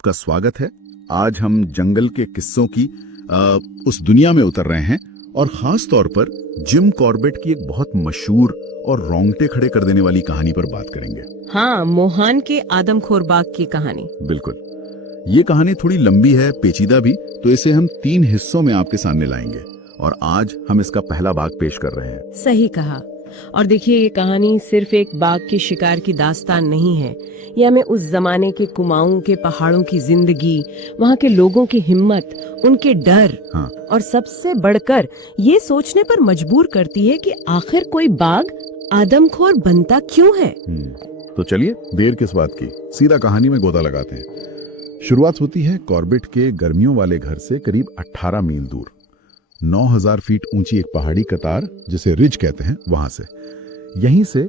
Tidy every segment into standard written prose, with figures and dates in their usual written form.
आपका स्वागत है। आज हम जंगल के किस्सों की उस दुनिया में उतर रहे हैं और खास तौर पर जिम कॉर्बेट की एक बहुत मशहूर और रोंगटे खड़े कर देने वाली कहानी पर बात करेंगे। हाँ, मोहान के आदमखोर बाग की कहानी। बिल्कुल, ये कहानी थोड़ी लंबी है, पेचीदा भी, तो इसे हम 3 हिस्सों में आपके सामने लाएंगे और आज हम इसका पहला भाग पेश कर रहे हैं। सही कहा। और देखिए, ये कहानी सिर्फ एक बाघ के शिकार की दास्तान नहीं है। ये हमें उस जमाने के कुमाऊं के पहाड़ों की जिंदगी, वहाँ के लोगों की हिम्मत, उनके डर, हाँ। और सबसे बढ़कर ये सोचने पर मजबूर करती है कि आखिर कोई बाघ आदमखोर बनता क्यों है। तो चलिए, देर किस बात की, सीधा कहानी में गोता लगाते हैं। शुरुआत होती है कॉर्बेट के गर्मियों वाले घर से करीब 18 मील दूर 9000 फीट ऊंची एक पहाड़ी कतार, जिसे रिज कहते हैं, वहां से। यहीं से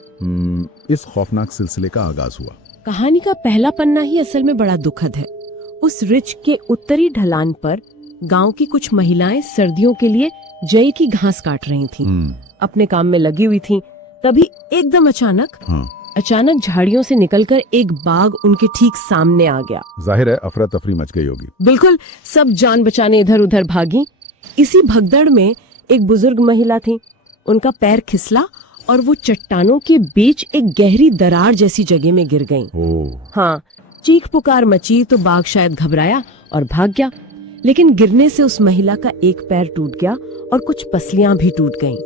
इस खौफनाक सिलसिले का आगाज हुआ। कहानी का पहला पन्ना ही असल में बड़ा दुखद है। उस रिज के उत्तरी ढलान पर गांव की कुछ महिलाएं सर्दियों के लिए जई की घास काट रही थीं। अपने काम में लगी हुई थीं। तभी एकदम अचानक झाड़ियों से निकलकर एक बाघ उनके ठीक सामने आ गया। जाहिर है अफरा तफरी मच गई होगी। बिल्कुल, सब जान बचाने इधर उधर भागी। इसी भगदड़ में एक बुजुर्ग महिला थी। उनका पैर फिसला और वो चट्टानों के बीच एक गहरी दरार जैसी जगह में गिर गईं। हाँ, चीख पुकार मची तो बाघ शायद घबराया और भाग गया, लेकिन गिरने से उस महिला का एक पैर टूट गया और कुछ पसलियां भी टूट गईं।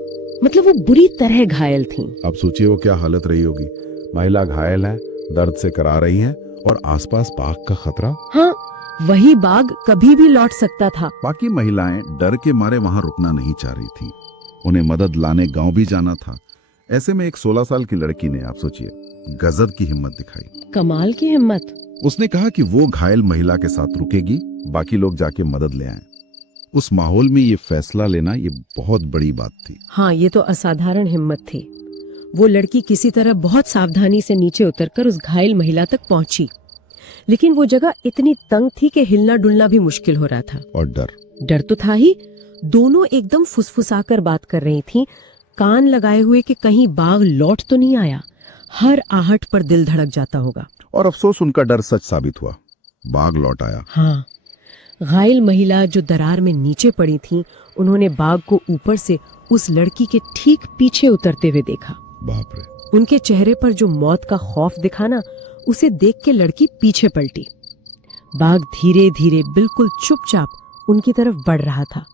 मतलब वो बुरी तरह घायल थीं। अब सोचिए वो क्या हालत रही होगी। महिला घायल है, दर्द से करा रही है और आसपास बाघ का खतरा। हाँ, वही बाघ कभी भी लौट सकता था। बाकी महिलाएं डर के मारे वहां रुकना नहीं चाह रही थीं। उन्हें मदद लाने गांव भी जाना था। ऐसे में एक 16 साल की लड़की ने, आप सोचिए, गजब की हिम्मत दिखाई। कमाल की हिम्मत। उसने कहा कि वो घायल महिला के साथ रुकेगी, बाकी लोग जाके मदद ले आएं। उस माहौल में ये फैसला लेना ये बहुत बड़ी बात थी। हाँ, ये तो असाधारण हिम्मत थी। वो लड़की किसी तरह बहुत सावधानी से नीचे उतरकर उस घायल महिला तक पहुंची, लेकिन वो जगह इतनी तंग थी कि हिलना डुलना भी मुश्किल हो रहा था। और डर तो था ही। दोनों एकदम फुसफुसाकर बात कर रही थीं, कान लगाए हुए कि कहीं बाघ लौट तो नहीं आया। हर आहट पर दिल धड़क जाता होगा। और अफसोस, उनका डर सच साबित हुआ। बाघ लौट आया। हाँ, घायल महिला जो दरार में नीचे पड़ी थी, उन्होंने बाघ को ऊपर से उस लड़की के ठीक पीछे उतरते हुए देखा। बाप रे। उनके चेहरे पर जो मौत का खौफ दिखा ना, उसे देख के लड़की पीछे पलटी। बाघ धीरे धीरे बिल्कुल चुपचाप उनकी तरफ बढ़ रहा था।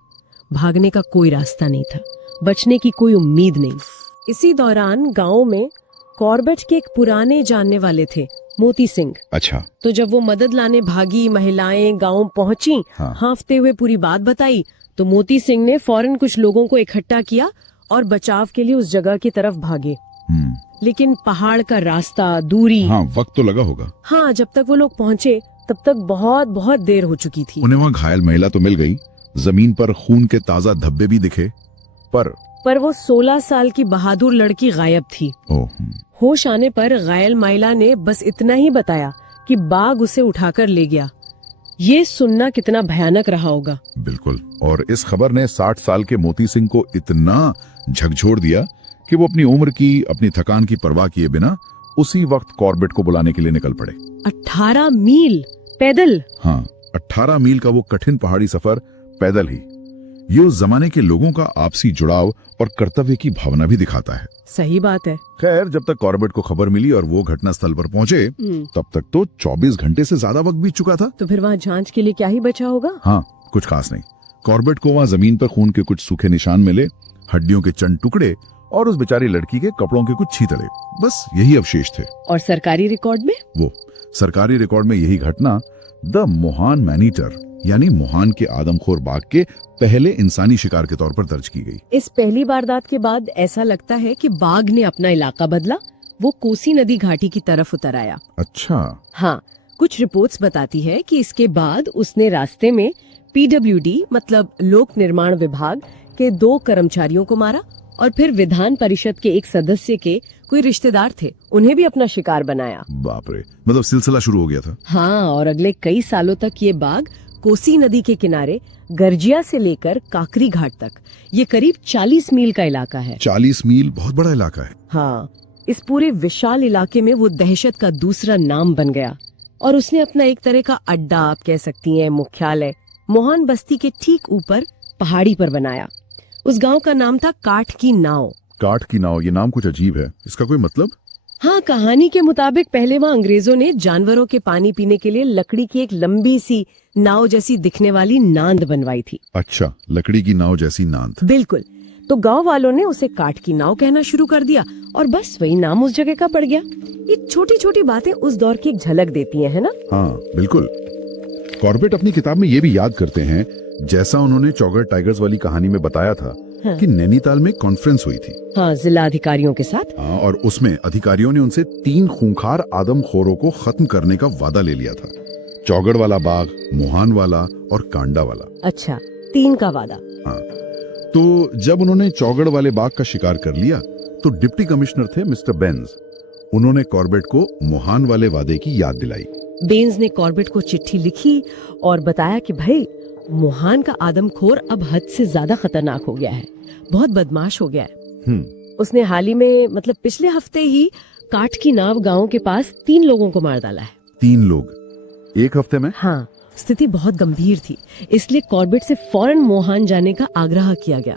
भागने का कोई रास्ता नहीं था, बचने की कोई उम्मीद नहीं। इसी दौरान गांव में कॉर्बेट के एक पुराने जानने वाले थे, मोती सिंह। अच्छा। तो जब वो मदद लाने भागी महिलाएं गांव पहुंची, हांफते हुए पूरी बात बताई, तो मोती सिंह ने फौरन कुछ लोगों को इकट्ठा किया और बचाव के लिए उस जगह की तरफ भागे। लेकिन पहाड़ का रास्ता, दूरी, वक्त तो लगा होगा। हाँ, जब तक वो लोग पहुँचे तब तक बहुत बहुत देर हो चुकी थी। उन्हें वहाँ घायल महिला तो मिल गई, जमीन पर खून के ताजा धब्बे भी दिखे, पर वो 16 साल की बहादुर लड़की गायब थी। होश आने पर घायल महिला ने बस इतना ही बताया कि बाघ उसे उठाकर ले गया। ये सुनना कितना भयानक रहा होगा। बिल्कुल। और इस खबर ने 60 साल के मोती सिंह को इतना झकझोर दिया कि वो अपनी उम्र की, अपनी थकान की परवाह किए बिना उसी वक्त कॉर्बेट को बुलाने के लिए निकल पड़े। 18 मील पैदल। हाँ, 18 मील का वो कठिन पहाड़ी सफर पैदल ही। ये उस जमाने के लोगों का आपसी जुड़ाव और कर्तव्य की भावना भी दिखाता है। सही बात है। खैर, जब तक कॉर्बेट को खबर मिली और वो घटना स्थल पर पहुंचे, तब तक तो 24 घंटे से ज्यादा वक्त बीत चुका था। तो फिर वहाँ जांच के लिए क्या ही बचा होगा? हाँ, कुछ खास नहीं। कॉर्बेट को वहाँ जमीन पर खून के कुछ सूखे निशान मिले, हड्डियों के चंद टुकड़े और उस बेचारी लड़की के कपड़ों के कुछ छींतड़े, बस यही अवशेष थे। और सरकारी रिकॉर्ड में यही घटना द मोहान मैनीटर, यानी मोहान के आदमखोर बाघ के पहले इंसानी शिकार के तौर पर दर्ज की गई। इस पहली वारदात के बाद ऐसा लगता है कि बाघ ने अपना इलाका बदला। वो कोसी नदी घाटी की तरफ उतर आया। अच्छा। हाँ, कुछ रिपोर्ट्स बताती है कि इसके बाद उसने रास्ते में PWD मतलब लोक निर्माण विभाग के 2 कर्मचारियों को मारा और फिर विधान परिषद के एक सदस्य के कोई रिश्तेदार थे, उन्हें भी अपना शिकार बनाया। बाप रे, मतलब सिलसिला शुरू हो गया था। हाँ, और अगले कई सालों तक ये बाघ कोसी नदी के किनारे गर्जिया से लेकर काकरी घाट तक, ये करीब 40 मील का इलाका है। 40 मील बहुत बड़ा इलाका है। हाँ, इस पूरे विशाल इलाके में वो दहशत का दूसरा नाम बन गया। और उसने अपना एक तरह का अड्डा, आप कह सकती हैं मुख्यालय, मोहान बस्ती के ठीक ऊपर पहाड़ी पर बनाया। उस गांव का नाम था काठ की नाव। काठ की नाव, ये नाम कुछ अजीब है, इसका कोई मतलब? हाँ, कहानी के मुताबिक पहले वहाँ अंग्रेजों ने जानवरों के पानी पीने के लिए लकड़ी की एक लंबी सी नाव जैसी दिखने वाली नांद बनवाई थी। अच्छा, लकड़ी की नाव जैसी नांद। बिल्कुल। तो गांव वालों ने उसे काठ की नाव कहना शुरू कर दिया और बस वही नाम उस जगह का पड़ गया। ये छोटी छोटी बातें उस दौर की एक झलक देती हैं, है ना? हाँ बिल्कुल। कॉर्बेट अपनी किताब में ये भी याद करते हैं, जैसा उन्होंने चौगर टाइगर्स वाली कहानी में बताया था, हाँ। कि नैनीताल में कॉन्फ्रेंस हुई थी। हाँ, जिला अधिकारियों के साथ। हाँ, और उसमें अधिकारियों ने उनसे 3 खूंखार आदमखोरों को खत्म करने का वादा ले लिया था। चौगड़ वाला बाघ, मोहान वाला और कांडा वाला। अच्छा, 3 का वादा। हाँ, तो जब उन्होंने चौगड़ वाले बाघ का शिकार कर लिया तो डिप्टी कमिश्नर थे मिस्टर बेंज, उन्होंने कॉर्बेट को मोहान वाले वादे की याद दिलाई। बेंज ने कॉर्बेट को चिट्ठी लिखी और बताया कि भाई, मोहान का आदमखोर अब हद से ज्यादा खतरनाक हो गया है, बहुत बदमाश हो गया है। उसने हाल ही में, मतलब पिछले हफ्ते ही, काठ की नाव गांव के पास 3 लोगों को मार डाला है। 3 लोग एक हफ्ते में? हाँ, स्थिति बहुत गंभीर थी, इसलिए कॉर्बेट से फौरन मोहान जाने का आग्रह किया गया।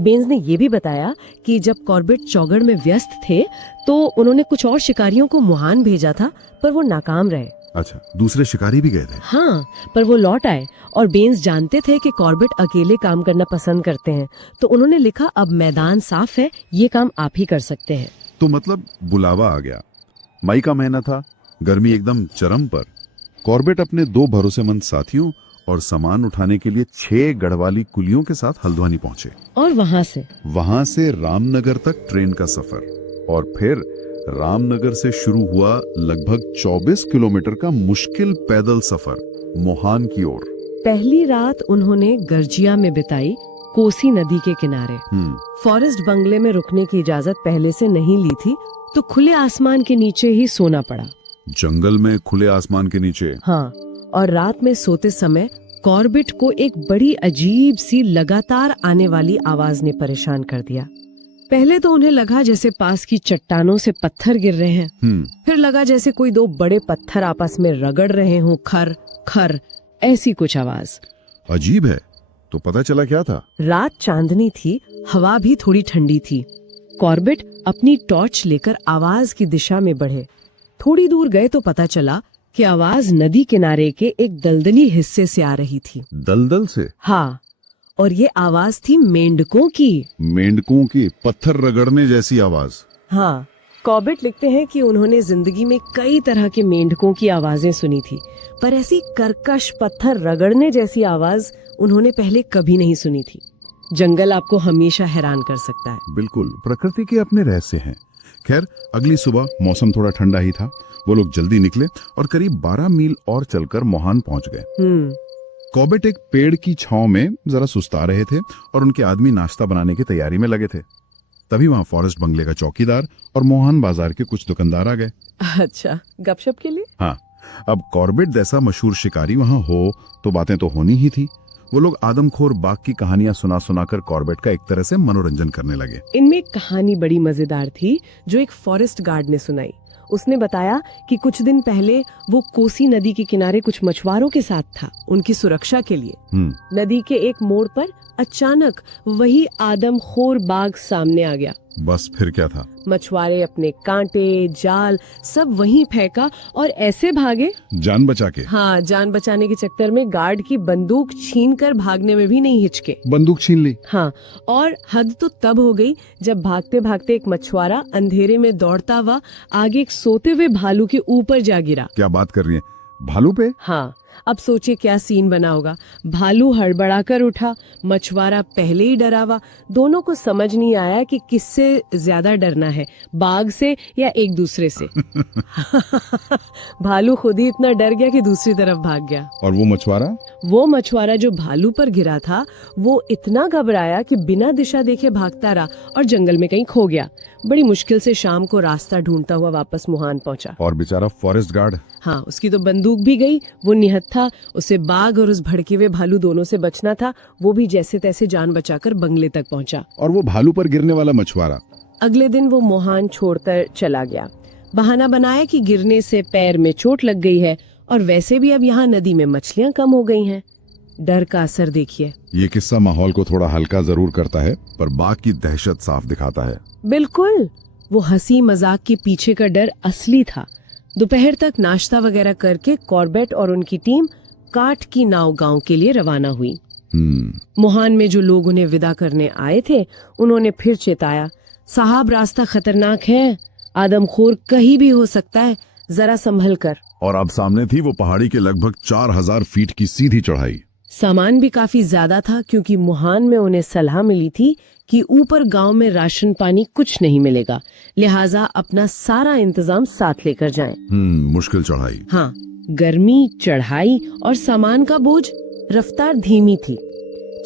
बेंज ने यह भी बताया कि जब कॉर्बेट चौगड़ में व्यस्त थे तो उन्होंने कुछ और शिकारियों को मोहान भेजा था, पर वो नाकाम रहे। अच्छा, दूसरे शिकारी भी गए थे? हाँ, पर वो लौट आए और बेंज जानते थे कि कॉर्बेट अकेले काम करना पसंद करते हैं, तो उन्होंने लिखा, अब मैदान साफ है, ये काम आप ही कर सकते हैं। तो मतलब बुलावा आ गया। मई का महीना था, गर्मी एकदम चरम पर। कॉर्बेट अपने 2 भरोसेमंद साथियों और सामान उठाने के लिए 6 गढ़वाली कुलियों के साथ हल्द्वानी पहुंचे। और वहां से रामनगर तक ट्रेन का सफर, और फिर रामनगर से शुरू हुआ लगभग 24 किलोमीटर का मुश्किल पैदल सफर मोहान की ओर। पहली रात उन्होंने गर्जिया में बिताई, कोसी नदी के किनारे। फॉरेस्ट बंगले में रुकने की इजाजत पहले से नहीं ली थी, तो खुले आसमान के नीचे ही सोना पड़ा। जंगल में खुले आसमान के नीचे? हाँ, और रात में सोते समय कॉर्बेट को एक बड़ी अजीब सी लगातार आने वाली आवाज ने परेशान कर दिया। पहले तो उन्हें लगा जैसे पास की चट्टानों से पत्थर गिर रहे हैं। फिर लगा जैसे कोई 2 बड़े पत्थर आपस में रगड़ रहे हों, खर खर, ऐसी कुछ आवाज। अजीब है। तो पता चला क्या था? रात चांदनी थी, हवा भी थोड़ी ठंडी थी। कॉर्बेट अपनी टॉर्च लेकर आवाज की दिशा में बढ़े। थोड़ी दूर गए तो पता चला कि आवाज नदी किनारे के एक दलदली हिस्से से आ रही थी। दलदल से? हाँ, और ये आवाज थी मेंढकों की। मेंढकों की पत्थर रगड़ने जैसी आवाज? हाँ, कॉर्बेट लिखते हैं कि उन्होंने जिंदगी में कई तरह के मेंढकों की आवाजें सुनी थी, पर ऐसी कर्कश पत्थर रगड़ने जैसी आवाज उन्होंने पहले कभी नहीं सुनी थी। जंगल आपको हमेशा हैरान कर सकता है। बिल्कुल, प्रकृति के अपने रहस्य हैं। खैर, अगली सुबह मौसम थोड़ा ठंडा ही था, वो लोग जल्दी निकले और करीब 12 मील और चलकर मोहान पहुंच गए। कॉर्बेट एक पेड़ की छांव में जरा सुस्ता रहे थे और उनके आदमी नाश्ता बनाने की तैयारी में लगे थे। तभी वहाँ फॉरेस्ट बंगले का चौकीदार और मोहन बाजार के कुछ दुकानदार आ गए। अच्छा, गपशप के लिए? हाँ, अब कॉर्बेट जैसा मशहूर शिकारी वहाँ हो तो बातें तो होनी ही थी। वो लोग आदमखोर बाघ की कहानियां सुना सुनाकर कॉर्बेट का एक तरह से मनोरंजन करने लगे। इनमें एक कहानी बड़ी मजेदार थी जो एक फॉरेस्ट गार्ड ने सुनाई। उसने बताया कि कुछ दिन पहले वो कोसी नदी के किनारे कुछ मछुआरों के साथ था, उनकी सुरक्षा के लिए। नदी के एक मोड़ पर अचानक वही आदमखोर बाघ सामने आ गया। बस फिर क्या था? मछुआरे अपने कांटे, जाल सब वहीं फेंका और ऐसे भागे, जान बचा के। हाँ, जान बचाने के चक्कर में गार्ड की बंदूक छीनकर भागने में भी नहीं हिचके। बंदूक छीन ली? हाँ, और हद तो तब हो गई जब भागते भागते एक मछुआरा अंधेरे में दौड़ता हुआ आगे एक सोते हुए भालू के ऊपर जा गिरा। क्या बात कर रही है? भालू पे? हाँ, अब सोचिए क्या सीन बना होगा। भालू हड़बड़ाकर उठा, मछुआरा पहले ही डरा हुआ। दोनों को समझ नहीं आया कि किससे ज्यादा डरना है, बाघ से या एक दूसरे से। भालू खुद ही इतना डर गया कि दूसरी तरफ भाग गया। और वो मछुआरा जो भालू पर गिरा था, वो इतना घबराया कि बिना दिशा देखे भागता रहा और जंगल में कहीं खो गया। बड़ी मुश्किल से शाम को रास्ता ढूंढता हुआ वापस मोहान पहुंचा। और बेचारा फॉरेस्ट गार्ड? हाँ, उसकी तो बंदूक भी गई, वो निहत्था था, उसे बाघ और उस भड़के हुए भालू दोनों से बचना था। वो भी जैसे तैसे जान बचाकर बंगले तक पहुंचा। और वो भालू पर गिरने वाला मछुआरा? अगले दिन वो मोहान छोड़कर चला गया। बहाना बनाया कि गिरने से पैर में चोट लग गई है और वैसे भी अब यहाँ नदी में मछलियाँ कम हो गई हैं। डर का असर देखिए। ये किस्सा माहौल को थोड़ा हल्का जरूर करता है, पर बाघ की दहशत साफ दिखाता है। बिल्कुल, वो हंसी मजाक के पीछे का डर असली था। दोपहर तक नाश्ता वगैरह करके कॉर्बेट और उनकी टीम काठ की नाव गांव के लिए रवाना हुई। मुहान में जो लोग उन्हें विदा करने आए थे, उन्होंने फिर चेताया, साहब रास्ता खतरनाक है, आदमखोर कहीं भी हो सकता है, जरा संभल कर। और अब सामने थी वो पहाड़ी के लगभग 4000 फीट की सीधी चढ़ाई। सामान भी काफी ज्यादा था, क्योंकि मुहान में उन्हें सलाह मिली थी कि ऊपर गांव में राशन पानी कुछ नहीं मिलेगा, लिहाजा अपना सारा इंतजाम साथ लेकर जाएं। मुश्किल चढ़ाई। हाँ, गर्मी, चढ़ाई और सामान का बोझ, रफ्तार धीमी थी।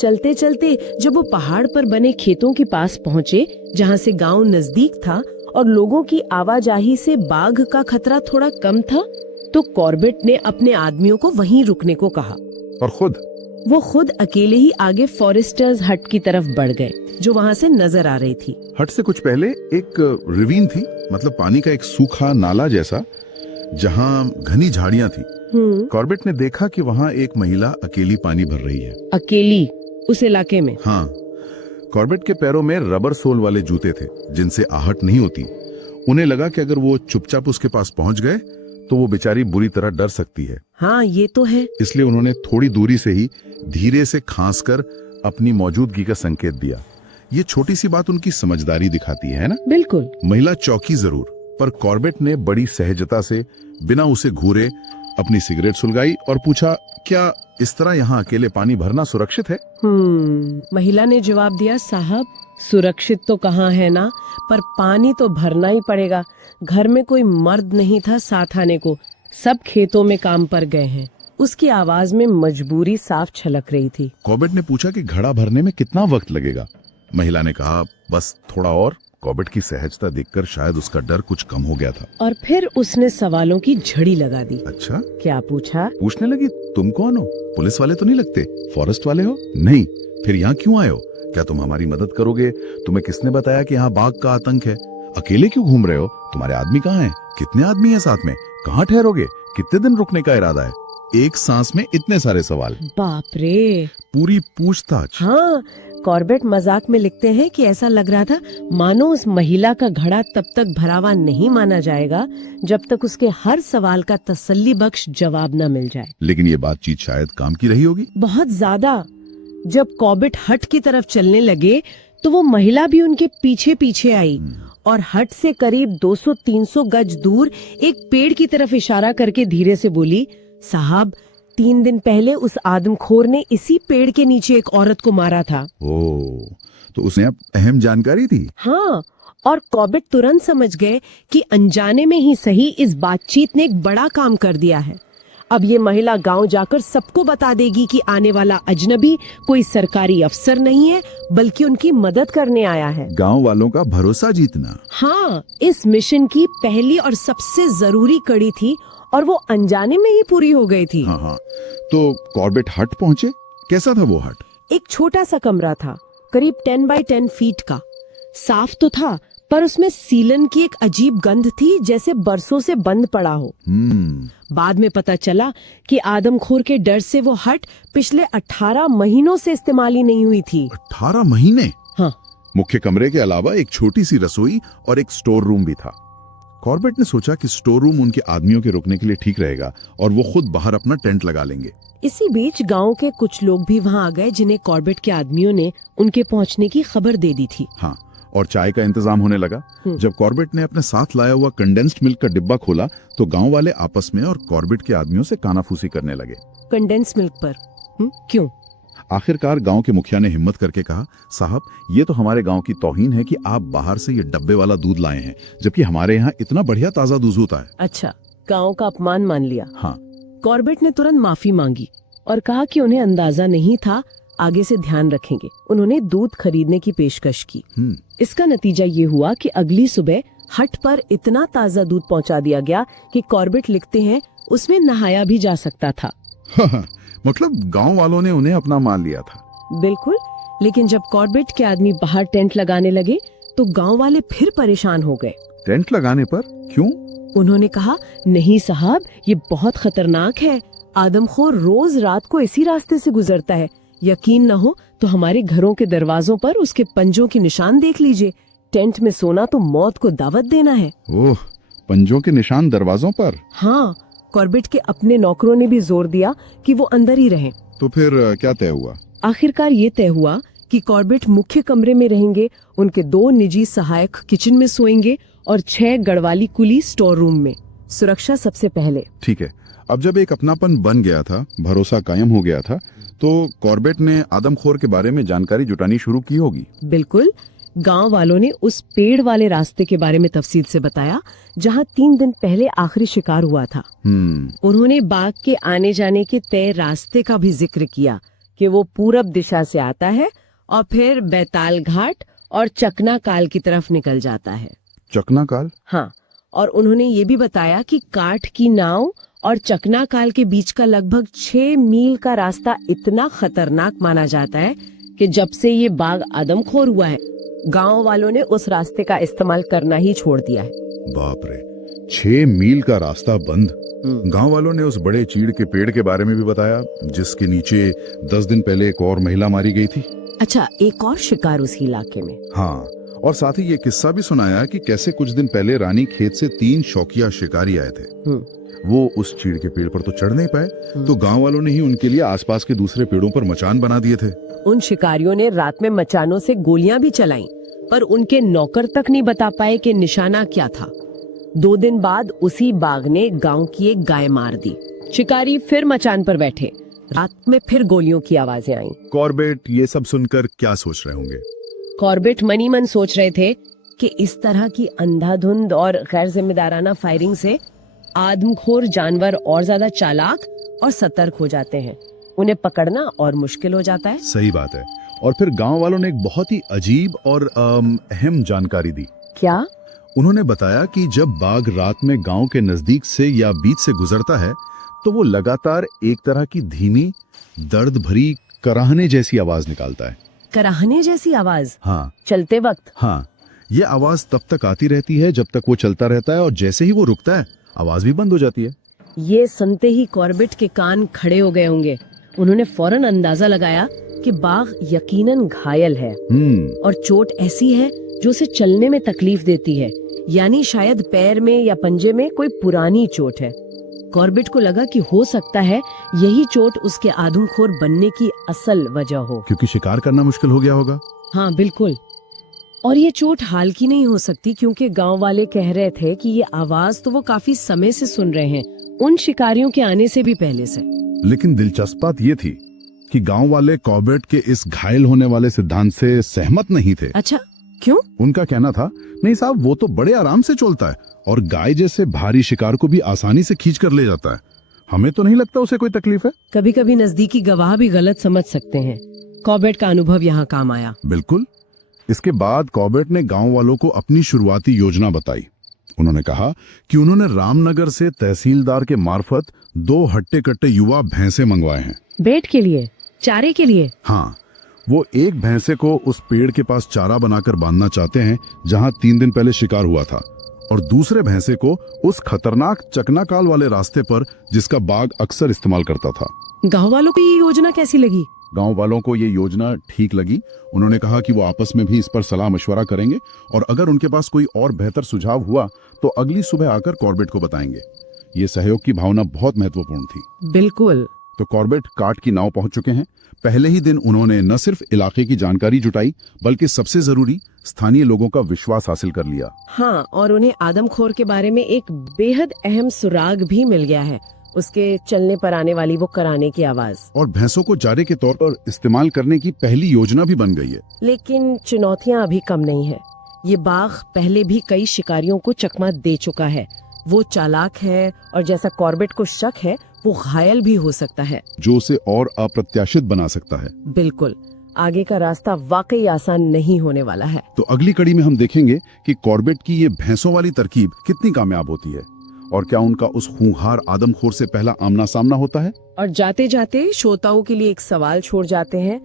चलते चलते जब वो पहाड़ पर बने खेतों के पास पहुँचे, जहाँ से गांव नजदीक था और लोगों की आवाजाही से बाघ का खतरा थोड़ा कम था, तो कॉर्बेट ने अपने आदमियों को वहीं रुकने को कहा। और वो खुद अकेले ही आगे फॉरेस्टर्स हट की तरफ बढ़ गए, जो वहाँ से नजर आ रही थी। हट से कुछ पहले एक रिवीन थी, मतलब पानी का एक सूखा नाला जैसा, जहाँ घनी झाड़ियाँ थी। कॉर्बेट ने देखा कि वहाँ एक महिला अकेली पानी भर रही है। अकेली उस इलाके में? हाँ। कॉर्बेट के पैरों में रबर सोल वाले जूते थे, जिनसे आहट नहीं होती। उन्हें लगा कि अगर वो चुपचाप उसके पास पहुंच गए तो वो बेचारी बुरी तरह डर सकती है। हाँ, ये तो है। इसलिए उन्होंने थोड़ी दूरी से ही धीरे से खांसकर अपनी मौजूदगी का संकेत दिया। ये छोटी सी बात उनकी समझदारी दिखाती है ना? बिल्कुल। महिला चौकी जरूर, पर कॉर्बेट ने बड़ी सहजता से, बिना उसे घूरे, अपनी सिगरेट सुलगाई और पूछा, क्या इस तरह यहाँ अकेले पानी भरना सुरक्षित है? महिला ने जवाब दिया, साहब सुरक्षित तो कहाँ है ना, पर पानी तो भरना ही पड़ेगा। घर में कोई मर्द नहीं था साथ आने को, सब खेतों में काम पर गए हैं। उसकी आवाज में मजबूरी साफ छलक रही थी। कॉर्बेट ने पूछा कि घड़ा भरने में कितना वक्त लगेगा? महिला ने कहा, बस थोड़ा और। कॉर्बेट की सहजता देखकर शायद उसका डर कुछ कम हो गया था। और फिर उसने सवालों की झड़ी लगा दी। अच्छा? क्या पूछा? पूछने लगी, तुम कौन हो? पुलिस वाले तो नहीं लगते? फॉरेस्ट वाले हो? नहीं। फिर यहाँ क्यों आए हो? क्या तुम हमारी मदद करोगे? तुम्हें किसने बताया कि यहाँ बाघ का आतंक है? अकेले क्यों घूम रहे हो? तुम्हारे आदमी कहाँ हैं? कितने आदमी हैं साथ में? कहाँ ठहरोगे? कितने दिन रुकने का इरादा है? एक सांस में इतने सारे सवाल। बाप रे, पूरी पूछताछ। हाँ, कॉर्बेट मजाक में लिखते हैं कि ऐसा लग रहा था मानो उस महिला का घड़ा तब तक भरावा नहीं माना जाएगा जब तक उसके हर सवाल का तसल्ली बख्श जवाब न मिल जाए। लेकिन ये बातचीत शायद काम की रही होगी। बहुत ज्यादा। जब कॉर्बेट हट की तरफ चलने लगे तो वो महिला भी उनके पीछे पीछे आई और हट से करीब 200-300 गज दूर एक पेड़ की तरफ इशारा करके धीरे से बोली, साहब 3 दिन पहले उस आदमखोर ने इसी पेड़ के नीचे एक औरत को मारा था। ओह, तो उसने अब अहम जानकारी दी। हाँ, और कॉर्बेट तुरंत समझ गए कि अनजाने में ही सही इस बातचीत ने एक बड़ा काम कर दिया है। अब ये महिला गांव जाकर सबको बता देगी कि आने वाला अजनबी कोई सरकारी अफसर नहीं है, बल्कि उनकी मदद करने आया है। गांव वालों का भरोसा जीतना। हाँ, इस मिशन की पहली और सबसे जरूरी कड़ी थी और वो अनजाने में ही पूरी हो गई थी। हाँ। तो कॉर्बेट हट पहुंचे। कैसा था वो हट? एक छोटा सा कमरा था, करीब 10 बाय 10 फीट का। साफ तो था, पर उसमें सीलन की एक अजीब गंध थी, जैसे बरसों से बंद पड़ा हो। बाद में पता चला कि आदमखोर के डर से वो हट पिछले 18 महीनों से इस्तेमाल ही नहीं हुई थी। 18 महीने? हाँ। मुख्य कमरे के अलावा एक छोटी सी रसोई और एक स्टोर रूम भी था। कॉर्बेट ने सोचा कि स्टोर रूम उनके आदमियों के रुकने के लिए ठीक रहेगा और वो खुद बाहर अपना टेंट लगा लेंगे। इसी बीच गांव के कुछ लोग भी वहां आ गए, जिन्हें कॉर्बेट के आदमियों ने उनके पहुंचने की खबर दे दी थी। हाँ, और चाय का इंतजाम होने लगा। जब कॉर्बेट ने अपने साथ लाया हुआ कंडेंस्ड मिल्क का डिब्बा खोला तो गांव वाले आपस में और कॉर्बेट के आदमियों से कानाफूसी करने लगे। कंडेंस्ड मिल्क पर? क्यों? आखिरकार गांव के मुखिया ने हिम्मत करके कहा, साहब ये तो हमारे गांव की तौहीन है कि आप बाहर से ये डब्बे वाला दूध लाए हैं, जबकि हमारे यहाँ इतना बढ़िया ताजा दूध होता है। अच्छा, गांव का अपमान मान लिया। हाँ। कॉर्बेट ने तुरंत माफी मांगी और कहा कि उन्हें अंदाजा नहीं था, आगे से ध्यान रखेंगे। उन्होंने दूध खरीदने की पेशकश की। इसका नतीजा ये हुआ कि अगली सुबह हट पर इतना ताजा दूध पहुंचा दिया गया कि कॉर्बेट लिखते हैं उसमें नहाया भी जा सकता था। मतलब गांव वालों ने उन्हें अपना मान लिया था। बिल्कुल, लेकिन जब कॉर्बेट के आदमी बाहर टेंट लगाने लगे तो गांव वाले फिर परेशान हो गए। टेंट लगाने पर? क्यों? उन्होंने कहा, नहीं साहब, ये बहुत खतरनाक है। आदमखोर रोज रात को इसी रास्ते से गुजरता है। यकीन न हो तो हमारे घरों के दरवाजों पर उसके पंजों के निशान देख लीजिए। टेंट में सोना तो मौत को दावत देना है। ओह, पंजों के निशान दरवाजों पर? हाँ, कॉर्बेट के अपने नौकरों ने भी जोर दिया कि वो अंदर ही रहें। तो फिर क्या तय हुआ? आखिरकार ये तय हुआ कि कॉर्बेट मुख्य कमरे में रहेंगे, उनके 2 निजी सहायक किचन में सोएंगे और 6 गढ़वाली कुली स्टोर रूम में। सुरक्षा सबसे पहले। ठीक है। अब जब एक अपनापन बन गया था, भरोसा कायम हो गया था, तो कॉर्बेट ने आदमखोर के बारे में जानकारी जुटानी शुरू की होगी। बिल्कुल। गांव वालों ने उस पेड़ वाले रास्ते के बारे में तफसील से बताया जहां 3 दिन पहले आखिरी शिकार हुआ था। उन्होंने बाघ के आने जाने के तय रास्ते का भी जिक्र किया कि वो पूरब दिशा से आता है और फिर बैताल घाट और चकनाकाल की तरफ निकल जाता है। चकनाकाल? हाँ, और उन्होंने ये भी बताया कि काठ की नाव और चकनाकाल के बीच का लगभग 6 मील का रास्ता इतना खतरनाक माना जाता है कि जब से ये बाघ आदमखोर हुआ है, गांव वालों ने उस रास्ते का इस्तेमाल करना ही छोड़ दिया है। बाप रे, 6 मील का रास्ता बंद। गांव वालों ने उस बड़े चीड़ के पेड़ के बारे में भी बताया, जिसके नीचे 10 दिन पहले एक और महिला मारी गई थी। अच्छा, एक और शिकार उस इलाके में? हाँ, और साथ ही ये किस्सा भी सुनाया कि कैसे कुछ दिन पहले रानी खेत से 3 शौकिया शिकारी आए थे। वो उस चीड़ के पेड़ पर तो चढ़ नहीं पाए, तो गांव वालों ने ही उनके लिए आसपास के दूसरे पेड़ों पर मचान बना दिए थे। उन शिकारियों ने रात में मचानों से गोलियां भी चलाईं, पर उनके नौकर तक नहीं बता पाए कि निशाना क्या था। 2 दिन बाद उसी बाघ ने गांव की एक गाय मार दी। शिकारी फिर मचान पर बैठे। रात में फिर गोलियों की आवाजें आईं। कॉर्बेट ये सब सुनकर क्या सोच रहे होंगे? कॉर्बेट मनी मन सोच रहे थे कि इस तरह की अंधाधुंध और गैर जिम्मेदाराना फायरिंग से आदमखोर जानवर और ज्यादा चालाक और सतर्क हो जाते हैं। उन्हें पकड़ना और मुश्किल हो जाता है। सही बात है। और फिर गांव वालों ने एक बहुत ही अजीब और अहम जानकारी दी। क्या? उन्होंने बताया कि जब बाघ रात में गांव के नजदीक से या बीच से गुजरता है, तो वो लगातार एक तरह की धीमी, दर्द भरी कराहने जैसी आवाज निकालता है। कराहने जैसी आवाज? हाँ। चलते वक्त? हाँ, ये आवाज तब तक आती रहती है जब तक वो चलता रहता है, और जैसे ही वो रुकता है, आवाज भी बंद हो जाती है। ये सुनते ही कॉर्बेट के कान खड़े हो गए होंगे। उन्होंने फौरन अंदाजा लगाया कि बाघ यकीनन घायल है और चोट ऐसी है जो उसे चलने में तकलीफ देती है, यानी शायद पैर में या पंजे में कोई पुरानी चोट है। कॉर्बेट को लगा कि हो सकता है यही चोट उसके आदमखोर बनने की असल वजह हो, क्योंकि शिकार करना मुश्किल हो गया होगा। हाँ बिल्कुल। और ये चोट हाल की नहीं हो सकती, क्योंकि गांव वाले कह रहे थे कि ये आवाज तो वो काफी समय से सुन रहे हैं, उन शिकारियों के आने से भी पहले से। लेकिन दिलचस्प बात ये थी कि गांव वाले कॉर्बेट के इस घायल होने वाले सिद्धांत से सहमत नहीं थे। अच्छा, क्यों? उनका कहना था, नहीं साहब, वो तो बड़े आराम से चलता है और गाय जैसे भारी शिकार को भी आसानी से खींच कर ले जाता है। हमें तो नहीं लगता उसे कोई तकलीफ है। कभी कभी नजदीकी गवाह भी गलत समझ सकते हैं। कॉर्बेट का अनुभव यहाँ काम आया। बिल्कुल। इसके बाद कॉर्बेट ने गांव वालों को अपनी शुरुआती योजना बताई। उन्होंने कहा कि उन्होंने रामनगर से तहसीलदार के मार्फत 2 हट्टे कट्टे युवा भैंसे मंगवाए हैं। बेट के लिए? चारे के लिए? हाँ, वो एक भैंसे को उस पेड़ के पास चारा बनाकर बांधना चाहते हैं जहां 3 दिन पहले शिकार हुआ था, और दूसरे भैंसे को उस खतरनाक चकनाकाल वाले रास्ते पर जिसका बाघ अक्सर इस्तेमाल करता था। गांव वालों को ये योजना कैसी लगी? गांव वालों को ये योजना ठीक लगी। उन्होंने कहा कि वो आपस में भी इस पर सलाह मशवरा करेंगे, और अगर उनके पास कोई और बेहतर सुझाव हुआ तो अगली सुबह आकर कॉर्बेट को बताएंगे। ये सहयोग की भावना बहुत महत्वपूर्ण थी। बिल्कुल। तो कॉर्बेट काठ की नाव पहुंच चुके हैं। पहले ही दिन उन्होंने न सिर्फ इलाके की जानकारी जुटाई, बल्कि सबसे जरूरी स्थानीय लोगों का विश्वास हासिल कर लिया। हाँ, और उन्हें आदमखोर के बारे में एक बेहद अहम सुराग भी मिल गया है, उसके चलने पर आने वाली वो कराने की आवाज। और भैंसों को चारे के तौर पर इस्तेमाल करने की पहली योजना भी बन गई है। लेकिन चुनौतियां अभी कम नहीं है। ये बाघ पहले भी कई शिकारियों को चकमा दे चुका है। वो चालाक है, और जैसा कॉर्बेट को शक है, वो घायल भी हो सकता है, जो उसे और अप्रत्याशित बना सकता है। बिल्कुल। आगे का रास्ता वाकई आसान नहीं होने वाला है। तो अगली कड़ी में हम देखेंगे कि कॉर्बेट की ये भैंसों वाली तरकीब कितनी कामयाब होती है, और क्या उनका उस खूंखार आदमखोर से पहला आमना सामना होता है। और जाते जाते श्रोताओं के लिए एक सवाल छोड़ जाते हैं।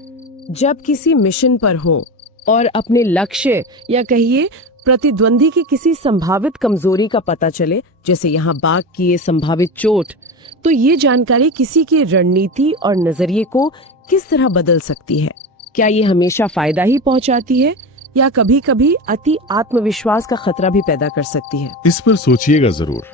जब किसी मिशन पर हो और अपने लक्ष्य या कहिए प्रतिद्वंदी की किसी संभावित कमजोरी का पता चले, जैसे यहाँ बाघ की ये संभावित चोट, तो ये जानकारी किसी की रणनीति और नजरिए को किस तरह बदल सकती है। क्या ये हमेशा फायदा ही पहुंचाती है या कभी कभी अति आत्मविश्वास का खतरा भी पैदा कर सकती है? इस पर सोचिएगा जरूर।